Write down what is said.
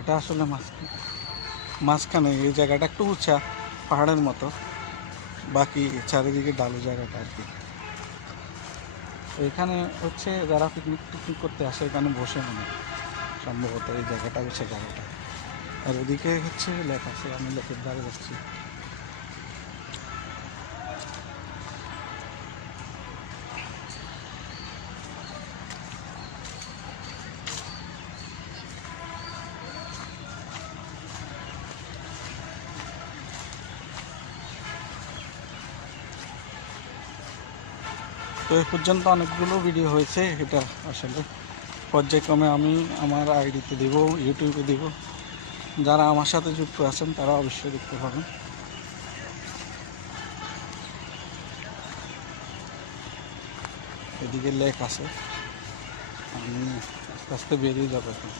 এটা আসলে মাঝখানে এই জায়গাটা একটু উঁচা পাহাড়ের মতো, বাকি চারিদিকে ডালু জায়গাটা আর কি। এখানে হচ্ছে যারা পিকনিক করতে আসে এখানে বসে মনে হয় সম্ভবত এই জায়গাটা হচ্ছে জায়গাটা। আর ওদিকে হচ্ছে লেক আছে, আমি লেকের ধারে যাচ্ছি। তো এই পর্যন্ত অনেকগুলো ভিডিও হয়েছে, এটা আসলে পর্যায়ক্রমে আমি আমার আইডিতে দেব, ইউটিউবে দেব। যারা আমার সাথে যুক্ত আছেন তারা অবশ্যই দেখতে পাবেন। এদিকে লেক আছে, আমি আস্তে আস্তে বেরিয়ে যাবো এখন।